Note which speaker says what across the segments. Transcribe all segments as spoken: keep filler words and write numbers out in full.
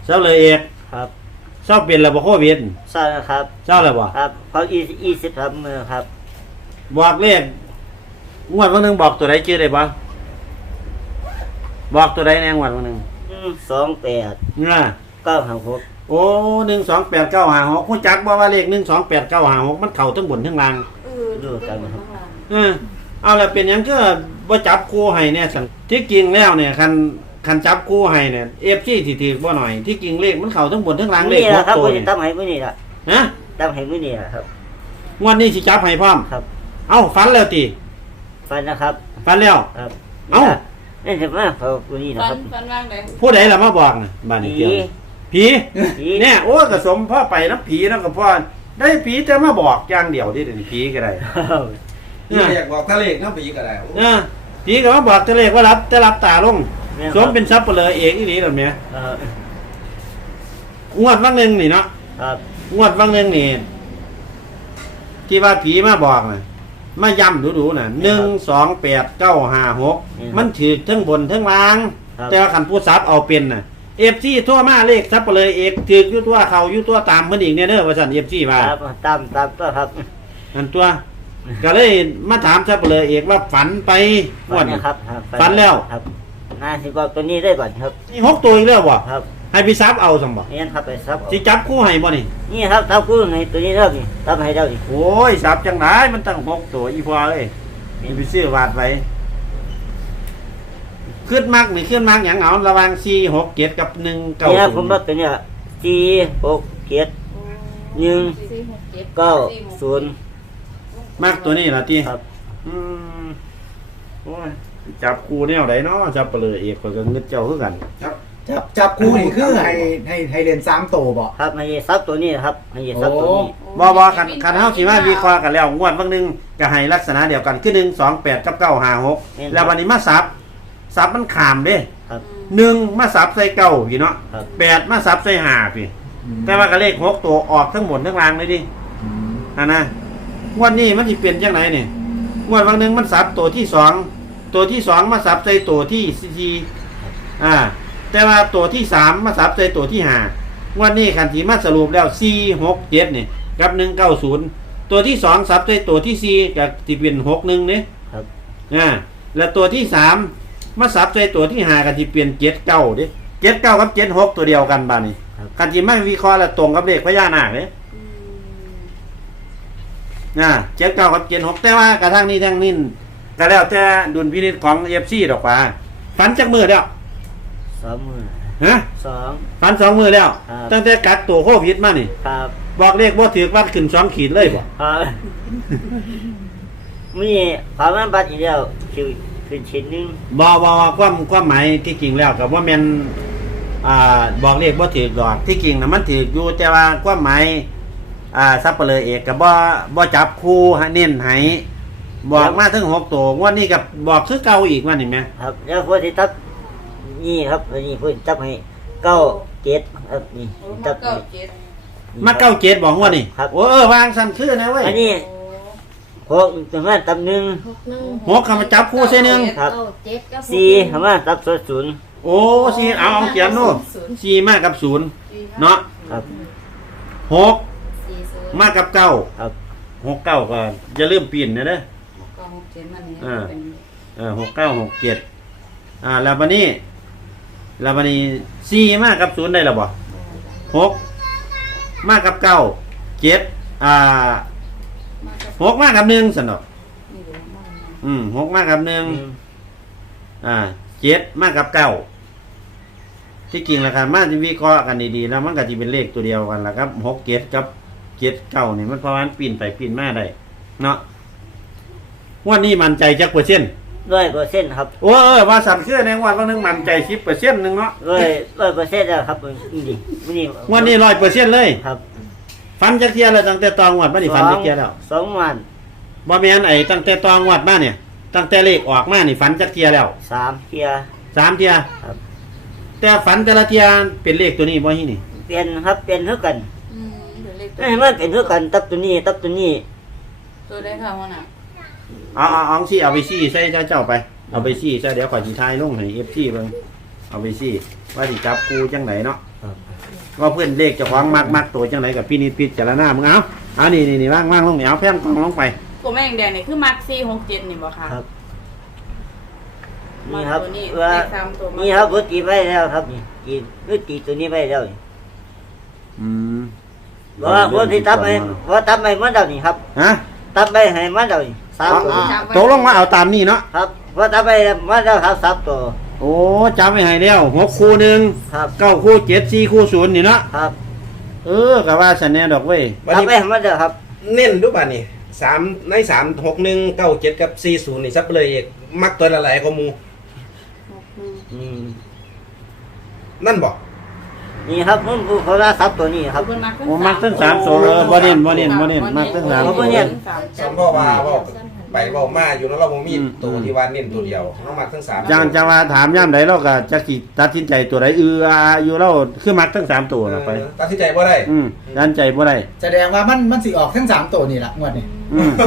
Speaker 1: เศร้าเลยเอก
Speaker 2: ครับ
Speaker 1: เศร้าเป็นแล้วบ่โควิด
Speaker 2: ใช่ครับ
Speaker 1: เศร้าแล้วบ่
Speaker 2: ครับเขาอีอีสิบครับมือครับ
Speaker 1: บอกเลขงวดวันหนึงบอกตัวใดชื่อได้บ่บอกตัวใดแน่งวดวันหนึง
Speaker 2: สองแปด
Speaker 1: น่ะ
Speaker 2: เก้าห้าหก
Speaker 1: โอ้หนึ่งสองแปดเก้าห้าหกผู้จักบ่ว่าเลขหนึ่งสองแปดเก้าห้าหกมันเข้าทั้งบนทั้งล่าง
Speaker 3: เออ
Speaker 2: ดูกันครับ
Speaker 1: เออเอาแล้วเป็นหยังก็บ่จับคู่ให้เนี่ยสั่งที่จริงแล้วเนี่ยคันคันจับคู่ให้เนี่ย เอฟ ซี สิถือบ่หน่อยที่จริงเลขมันเข้าทั้งบนทั้งล่างเลข
Speaker 2: นี่
Speaker 1: ห
Speaker 2: แหละ
Speaker 1: ก
Speaker 2: ครับ
Speaker 1: ตัว
Speaker 2: คุณ
Speaker 1: เนี่ย
Speaker 2: ตั้มให้มื้อนี้ล่ะ
Speaker 1: ฮะ
Speaker 2: ตั้มให้มื้อนี้ล่ะครับ
Speaker 1: งวดนี้สิจับให้พร้อม
Speaker 2: ครับ
Speaker 1: เอ้าฝันแล้วติ
Speaker 2: ฟันนะครับ
Speaker 1: ฝันแล้ว
Speaker 2: ครับ
Speaker 1: เอ้า
Speaker 2: นี่จะมาเขาตัวนี้นะ
Speaker 3: ฟั
Speaker 2: คน รับ
Speaker 3: ฟันว่างเลย
Speaker 1: ผู้ใดล่ะมาบอกน่ะบ้านนี้
Speaker 2: ผี
Speaker 1: เกี่ยวผี
Speaker 2: ผี
Speaker 1: เนี่ยโอ้ก็สมพ่อไปน้ำผีน้ำกับพ่อได้ผีแต่มาบอกอย่างเดียวดิเดี๋ยวนี้ผีก็ได้
Speaker 4: พี่อยากบอกทะเลน้ำผีก็ได้
Speaker 1: เออผีก็มาบอกทะเลว่ารับแต่รับตาลงสมเป็นซับเปลือเอกอีหลีหรอเนี่ย
Speaker 2: ครับ
Speaker 1: งวดวันหนึ่งนี่เนาะ
Speaker 2: ครับ
Speaker 1: งวดวันหนึ่งนี่ที่ว่าผีมาบอกน่ะมาย้ำดูๆน่ะหนึ่งสองแปดเก้าห้าหกมันถือทั้งบนทั้งล่าง แต่ว่าขันผู้ซับเอาเป็นน่ะเอฟซีทั่วมาเลขซับเปลือเอกถืออยู่ตัวเขาอยู่ตัวตามเพิ่นอีกเนี่ยเด้อว่าสั่นเอฟซีว่า
Speaker 2: ครับตามตามก็ครับ
Speaker 1: อันตัว ก็เลยมาถามซับเปลือเอกว่าฝันไปงวด
Speaker 2: นะ
Speaker 1: นี้
Speaker 2: ครับครับ
Speaker 1: ฝันแล้ว
Speaker 2: ครับน่าสิบอกตัวนี้ได้ก่อนครับ
Speaker 1: นี่หกตัวอีกแล้วบ่
Speaker 2: ครับ
Speaker 1: ให้พี่ซับเอาซั่นบ่
Speaker 2: นี่ครับไปซับเอา
Speaker 1: สิจับคู่ให้บ่นี่
Speaker 2: นี่ครับทับกู้ในตัวนี้เท่านี้ทับให้เท่านี้
Speaker 1: โอ้ยซับจังไดมันตั้งหกตัวอีพอเอ้ยนี่ไปซื้อวาดไว้ขึ้นมักนี่ขึ้นมักหยังเอาระหว่างสี่ หก เจ็ดกับหนึ่ง เก้า
Speaker 2: นี่ครับ
Speaker 1: ศู
Speaker 2: ผม
Speaker 1: นย์
Speaker 2: รับตัวเนี้ยสี่หกเจ็ดหนึ่ง
Speaker 3: สี่หกเจ็ด
Speaker 2: เก้าศูนย์
Speaker 1: มักตัวนี้ล่ะติ
Speaker 2: ครับ
Speaker 1: อืมโอ้ยจับคู่แนวใดเนาะจับไปเลยเอกก็นึกเจ้าคือกัน
Speaker 4: จับ
Speaker 5: จับจับคู่นี่คือให้ให้ให้เรียนสามโตบ่
Speaker 2: ครับให้ซับตัวนี้ครับให้ซับตัวนี้
Speaker 1: บ่บ่คันคันเฮาสิมาวิเคราะห์กันแล้วงวดบางหนึงก็ให้ลักษณะเดียวกันคือหนึ่ง สอง แปด กับ เก้า ห้า หก แล้ววันนี้มาสับสับมันขามเด้
Speaker 2: ครับ
Speaker 1: หนึ่งมาสับใส่เก้าพี่เนาะ
Speaker 2: ครับ
Speaker 1: แปดมาสับใส่ห้าพี่ แต่ว่าก็เลขหกตัวออกทั้งหมดทั้งรางเลยดิอันนะงวดนี้มันสิเป็นจังไหนนี่งวดบางหนึงมันสับตัวที่สองตัวที่สองมาสับใส่ตัวที่สี่อ่า แต่ว่าตัวที่สามมาสับใส่ตัวที่ห้างวดนี้คันที่มาสรุปแล้วสี่ หก เจ็ดนี่กับหนึ่ง เก้า ศูนย์ตัวที่สองสับใส่ตัวที่สี่กับที่เป็นหก หนึ่งนี่
Speaker 2: ครับ
Speaker 1: อ่าแล้วตัวที่สามมาสับใส่ตัวที่ห้ากับที่เปลี่ยนเจ็ดเก้าดิเจ็ดเก้ากับเจ็ดหกตัวเดียวกันบ้านี้คันที่ไม่วิเคราะห์แล้วตรงกับเลขพญานาคเลยอ่าเจ็ดเก้ากับเจ็ดหกแต่ว่ากระทั่งนี้ทั้งนี้ก็แล้วแต่ดุลพินิจของเอฟซีดอกว่าฝันจากมือแล้ว
Speaker 2: สองมือ
Speaker 1: ฮะ
Speaker 2: สอง
Speaker 1: ฝันสองมือแล้ว
Speaker 2: ครับ
Speaker 1: ตั้งแต่กักตัวโควิดมานี่
Speaker 2: ครับ
Speaker 1: บอกเลขว่าถือวัดขึ้นสองขีดเลยบ่
Speaker 2: ครับมีความมันบัดอีกแล้วคิวคือชิ้นหนึง
Speaker 1: บอบอความความหมายที่จริงแล้วกับว่าแมนอ่าบอกเลขว่าถือดอกที่จริงนะมันถืออยู่แต่ว่าความหมายอ่าซับเปลือเอกกับบ่บ่จับคู่ให้เน้นให้บอกมาถึงหกตัวงวันนี้กับบอกคือเก่าอีกวันนี่ไหม
Speaker 2: ครับแล้วพวกที่ทับนี่ครับอันนี้พวกที่ทับให้เก้าเจ็ดครับนี่
Speaker 3: โอ้
Speaker 2: ทั
Speaker 3: มา
Speaker 2: บ
Speaker 3: เก้า
Speaker 2: ให้
Speaker 3: เจ็ด
Speaker 1: มาเก้าเจ็ดบอกงว่านี่
Speaker 2: ครับ
Speaker 1: โอ้เออวางสันคือนะเว้ย
Speaker 2: อันนี้
Speaker 3: โอ้
Speaker 2: หกถึงมาตับหนึ่ง
Speaker 3: หกหนึ่ง
Speaker 1: หกคำมาจับคู่เส้นหนึ่ง
Speaker 2: ครับ
Speaker 3: เก้าเจ็ดกับหก
Speaker 2: สี่ถึงมาตับศูนย์
Speaker 1: โอ้สี่เอาเอาเขียนนู่นสี่มากกับศูนย์เนาะ
Speaker 2: ครับ
Speaker 1: หก
Speaker 3: สี่ศูนย์
Speaker 1: มากกับเก้า
Speaker 2: ครับ
Speaker 1: หกเก้าก็อย่าลืมปีนนะเด้อ
Speaker 3: เก้าหกเจ็ดมันนี่
Speaker 1: อ่า
Speaker 3: เป็น
Speaker 1: เออหกเก้าหกเจ็ดอ่าแล้วบันนี้แล้วบันนี้สี่มากกับศูนย์ได้หรอบ่หกมากกับเก้าเจ็ดอ่า
Speaker 3: มากับ
Speaker 1: หกมากกับหนึ่งสนอก
Speaker 3: นี่เดี๋ยวมัน
Speaker 1: อืมหกมากกับหนึ่ง
Speaker 2: อืม
Speaker 1: อ่าเจ็ดมากกับเก้าที่จริงแล้วกันมาที่วิเคราะห์กันดีๆแล้วมันก็จะเป็นเลขตัวเดียวกันละครับหกเจ็ดกับเจ็ดเก้านี่มันเพราะว่ามันปีนไปปีนมาได้เนาะว่านี่มันใจจักเปอร์เซ็นต์
Speaker 2: ร้อยเปอร์เซ็นต์ครับ
Speaker 1: โอ้เออว่าสั่นเครือในวันวันหนึงมันใจสิบเปอร์เซ็นต์หนึ่งเนาะ
Speaker 2: ร้อยร้อยเปอร์เซ็นต์แล้วครับนี่นี่นี่
Speaker 1: วันนี้ร้อยเปอร์เซ็นต์เลย
Speaker 2: ครับ
Speaker 1: ฟันจักเทียแล้วตั้งแต่ตองวัดมานี่ฟันจักเทียแล้ว
Speaker 2: สองวัน
Speaker 1: บ่แม่นไอ้ตั้งแต่ตองวัดมาเนี่ยตั้งแต่เลขออกมานี่ฟันจักเทียแล้ว
Speaker 2: สามเทีย
Speaker 1: สามเทีย
Speaker 2: ครับ
Speaker 1: แต่ฝันแต่ละเทียเป็นเลขตัวนี้บ่ฮี่นี่
Speaker 2: เปลี่ยนครับเปลี่ยนเท่ากัน
Speaker 3: อืมเดี๋ยวเลขตัว
Speaker 2: ให้มันเป็นเท่ากันตับตัวนี้ตับตัวนี้
Speaker 3: ตัวได้ค่ะว่าน่ะ
Speaker 1: เอาเอาเอาสิเอาไปซี่ใส่เจ้าเจ้าไปเอาไปซี่ซะเดี๋ยวข่อยสิทายลงให้ เอฟ ซี เบิ่งเอาไปซี่ว่าสิจับกูจังไหนเนาะ
Speaker 2: ครับ
Speaker 1: ก็เพื่อนเลขเจ้าของมักมักตัวจังไรกับพี่นิดพิจารณามึงเอาเอานี่นี่นี่ว่างว่างลงเหนียวแพงกองลงไป
Speaker 3: ตัวแม่งแดงนี่คือมักสี่หกเจ็ดนี่บ่ค่ะ
Speaker 2: ครับนี่ครับ
Speaker 3: ตัวนี้
Speaker 2: ว่า
Speaker 3: เลขสามตัวมัก
Speaker 2: นี่ครับผมตีไว้แล้วครับนี่ตีคือตีตัวนี้ไว้แล้วนี่
Speaker 1: อืม
Speaker 2: ว่าผมที่ตับไปว่าตับไปมันเดียวนี่ครับ
Speaker 1: ฮะ
Speaker 2: ตับไปให้มันเดียวนี่สามตัว
Speaker 1: อ่าตกลงมาเอาตามนี่เนาะ
Speaker 2: ครับว่าตับไปมันเดียวครับสามตัว
Speaker 1: โอ้จำไว้ให้แล้วหกคู่หนึ่ง
Speaker 2: ครับ
Speaker 1: เก้าคู่เจ็ดสี่คู่ศูนย์นี่เนาะ
Speaker 2: ครับ
Speaker 1: เออกับว่าฉันแน่ดอกเว้ย
Speaker 4: วัน
Speaker 2: ตับ
Speaker 4: นี้
Speaker 2: ไปให้มันเดียวครับ
Speaker 4: เน้นดูป่ะนี่สามในสามหกหนึ่งเก้าเจ็ดกับสี่ศูนย์นี่ซับเลยเอกมักตัวละหลายกว่าหมู
Speaker 2: อืม
Speaker 4: นั่นบอก
Speaker 2: นี่ครับผมผมเขาได้ซับตัวนี้ครับ
Speaker 3: เพิ่นมัก
Speaker 1: โอ้มักทั้งสามตัวเออบ่เน้นบ่เน้นบ่เน้นมักทั้งสาม
Speaker 2: บ่
Speaker 1: ตัว
Speaker 2: เน้น
Speaker 4: สมพ่อว่าบอกไปบอกมาอยู่แล้วเราบ่มี
Speaker 1: อืม
Speaker 4: ตัวที่ว่าเน้นตัวเดียวเรามักทั้งสาม
Speaker 1: จังจะว่าถามย่ำใดเราก็จะสิตัดสินใจตัวใดเอืออยู่เราคือมักทั้งสามตัวน่ะไป
Speaker 4: เออตัดสินใจบ่ได้
Speaker 1: อืมดันใจบ่ได้
Speaker 5: แสดงว่ามันมันสิออกทั้งสามตัวนี่ละงวดนี้
Speaker 1: อืม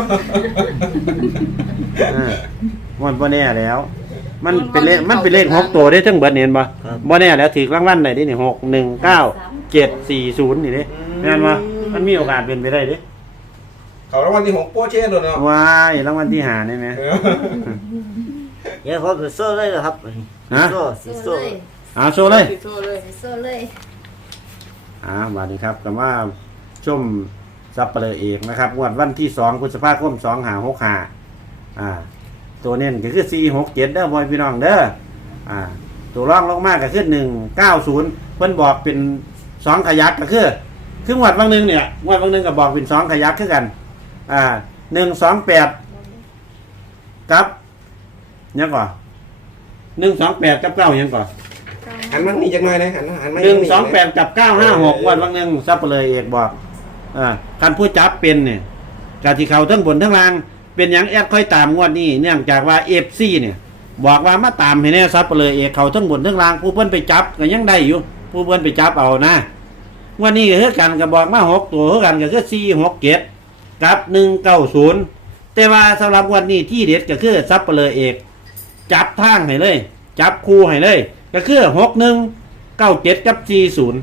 Speaker 1: อ่ามันบ่แน่แล้ว มันเป็นเลขมันเป็นเลขหกตัวได้ทั้งเบิดนี่เห็นบ่
Speaker 2: ครับ
Speaker 1: บ่แน่แล้วถือรางวัลได้ดินี่หกหนึ่งเก้าเจ็ดสี่ศูนย์นี่เด้แม่นบ่มันมีโอกาสเป็นไปได้เด้
Speaker 4: เขารางวัลที่หกโป้เช่นโดนเนาะ
Speaker 1: ว้ายรางวัลที่ห้าได้ไหม
Speaker 4: เออ
Speaker 2: เดี๋ยวผมจะโซ่เลยครับ
Speaker 1: ฮะ
Speaker 2: โซ่สิโซ่
Speaker 1: เอาโชว์เลย
Speaker 3: สิโซ่เลย
Speaker 6: โซ่เลย
Speaker 1: อ่าสวัสดีครับกับว่าชมซับเปลือเอกนะครับงวดวันที่สองพฤษภาคมสองหาหกหาอ่า ตัวเน้นก็คือสี่หกเจ็ดเด้อบอยพี่น้องเด้ออ่า ตัวร่องลงมากก็คือหนึ่งเก้าศูนย์เพิ่นบอกเป็นสองขยักก็คือคืองวดบางหนึงเนี่ยงวดบางหนึงก็บอกเป็นสองขยักคือกัน อ่าหนึ่งสองแปดกับยังก่อนหนึ่งสองแปดกับเก้ายังก่อน
Speaker 4: หันมานี่จักหน่อยนะหันมาหันมา
Speaker 1: หนึ่งสองแปดจับเก้าห้าหกวันวันหนึ่งซับไปเลยเอกบอกอ่าคันผู้จับเป็นเนี่ยกาที่เขาทั้งบนทั้งล่างเป็นอย่างแอดค่อยตามงวดนี้เนื่องจากว่าเอฟซีเนี่ย บอกว่ามาตามให้แน่ซับไปเลยเอกเขาทั้งบนทั้งล่างผู้เพิ่นไปจับก็ยังได้อยู่ ผู้เพิ่นไปจับเอานะงวันนี้ก็คือกันก็บอกมาหกตัวคือกันก็คือสี่หกเจ็ดกับหนึ่งเก้าศูนย์แต่ว่าสำหรับงวันนี้ที่เด็ดก็คือซับไปเลยเอกจับทางให้เลย จับคู่ให้เลย ก็คือหกหนึ่งเก้าเจ็ดกับสี่ศูนย์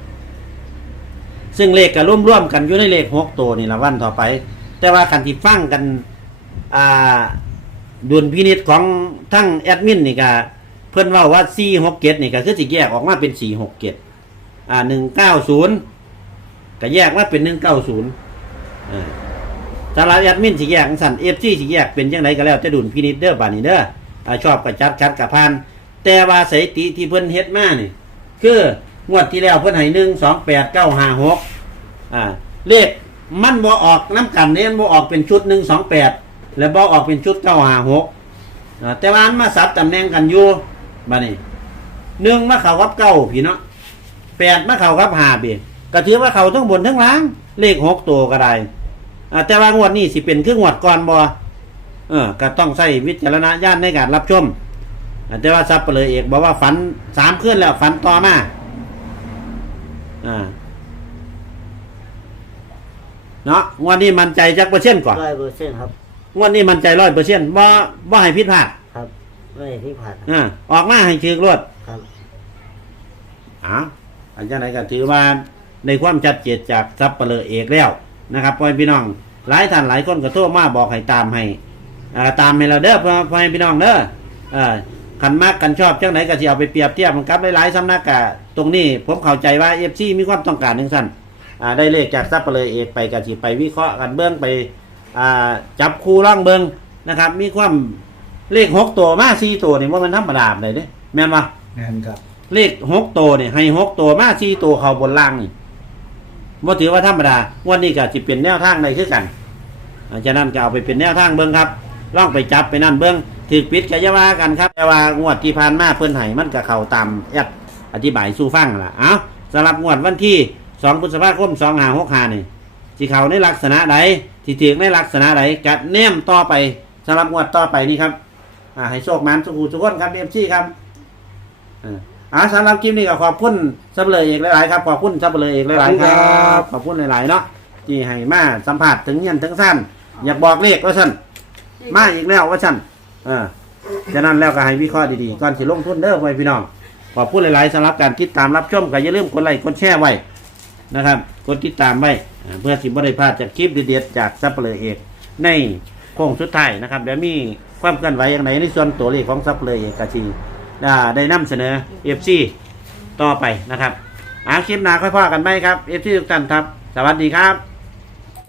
Speaker 1: ซึ่งเลขก็ร่วมๆกันอยู่ในเลขหกตัวนี่ละวันต่อไป แต่ว่าคันที่ฟังกันอ่าดุลพินิจของทั้งแอดมินนี่ก็เพื่อนว่าว่าสี่หกเจ็ดนี่ก็คือสิแยกออกมาเป็นสี่หกเจ็ดอ่าหนึ่งเก้าศูนย์ก็แยกมาเป็นหนึ่งเก้าศูนย์อ่าสำหรับแอดมินสิแยกสั่นเอฟซีสิแยกเป็นยังไงก็แล้วจะดุลพินิจเด้อบานี้เด้ออ่าชอบกับจัดคัดกับพานแต่ว่าสถิติที่เพิ่นเฮ็ดมานี่คืองวดที่แล้วเพิ่นให้หนึ่งสองแปดเก้าห้าหกอ่าเลขมันบ่ออกน้ำกันเนี่ยมันบ่ออกเป็นชุดหนึ่งสองแปดแล้วบ่ออกเป็นชุดเก้าห้าหกอ่าแต่ว่ามันมาสับตำแหน่งกันอยู่บัดนี้หนึ่งมาเข้ากับเก้าพี่เนาะแปดมาเข้ากับห้าพี่ก็ถือว่าเข้าทั้งบนทั้งล่างเลขหกตัวก็ได้อ่าแต่ว่างวดนี้สิเป็นคืองวดก่อนบ่เออก็ต้องใช้วิจารณญาณในการรับชมแต่ว่าซับไปเลยเอกบอกว่าฝันสามคืนแล้วฝันต่อมาอ่าเนาะงวดนี้มันใจจักเปอร์เซ็นต์ก่อน
Speaker 2: ร้อยเปอร์เซ็นต์ครับ
Speaker 1: งวดนี้มันใจร้อยเปอร์เซ็นต์บ่บ่ให้ผิดพลาด
Speaker 2: ครับไม่ที่ผ่าน
Speaker 1: อ่าออกมาให้ถือรวด
Speaker 2: ครับ
Speaker 1: อ้าวอันจังไหนก็ถือว่าในความชัดเจนจากซับเปลือเอกแล้วนะครับพ่อพี่น้องหลายท่านหลายคนก็โทรมาบอกให้ตามให้อ่าตามให้เราเด้อพ่อพ่อพี่น้องเด้ออ่าขันมากกันชอบจังไหนก็สิเอาไปเปรียบเทียบมันกับหลายๆสำนักกะตรงนี้ผมเข้าใจว่า เอฟ ซี มีความต้องการจังซั่นอ่าได้เลขจากซับเปลือเอกไปก็สิไปวิเคราะห์กันเบิ่งไปอ่าจับคู่ร่องเบิ่งนะครับ มีความเลขหกตัวมาสี่ตัวนี่ว่ามันธรรมดาเลยเด้แม่นบ่
Speaker 5: นั่นครับ
Speaker 1: เลขหกตัวเนี่ยให้หกตัวมาสี่ตัวเขาบนล่างนี่ว่าถือว่าธรรมดาวันนี้ก็จะเป็นแนวทางในคือกันอาจารย์นั่นก็เอาไปเป็นแนวทางเบิ้งครับล่องไปจับไปนั่นเบิ้งถือปิดก็จะว่ากันครับแต่ว่างวดที่ผ่านมาเพิ่นไห้มันก็เข้าตามแอดอธิบายสู่ฟังล่ะเอาสำหรับงวดวันที่สองพฤษภาคมสองห้าหกห้านี่ที่เขาในลักษณะใดที่ถือในลักษณะใดกัดแนมต่อไปสำหรับงวดต่อไปนี่ครับอ่าให้โชคมันสุขทุกคนครับเอฟซีครับอ่า อ่าสำหรับคลิปนี้ก็ขอบคุณซับเปลือเอกหลายๆครับขอบคุณซับเปลือเอกหลายๆครับขอบคุณหลายๆเนาะที่ให้มาสัมผัสถึงเงี้ยนถึงสั้นอยากบอกเลขว่าสั้นมาอีกแล้วว่าสั้นเออฉะนั้นแล้วก็ให้วิเคราะห์ดีๆก่อนสิลงทุนเด้อพ่อพี่น้องขอบคุณหลายๆสำหรับการติดตามรับชมก็อย่าลืมกดไลค์กดแชร์ไว้นะครับกดติดตามไว้อ่าเพื่อสิบ่ได้พลาดจากคลิปเด็ดๆจากซับเปลือเอกในโค้งสุดท้ายนะครับเดี๋ยวมีความเคลื่อนไหวอย่างไรในส่วนตัวเลขของซับเปลือเอกกะทีได้นำเสนอ เอฟ ซี ต่อไปนะครับอาคลิปหน้าค่อยพอกันไหมครับ เอฟ ซี ทุกท่านครับสวัสดีครับ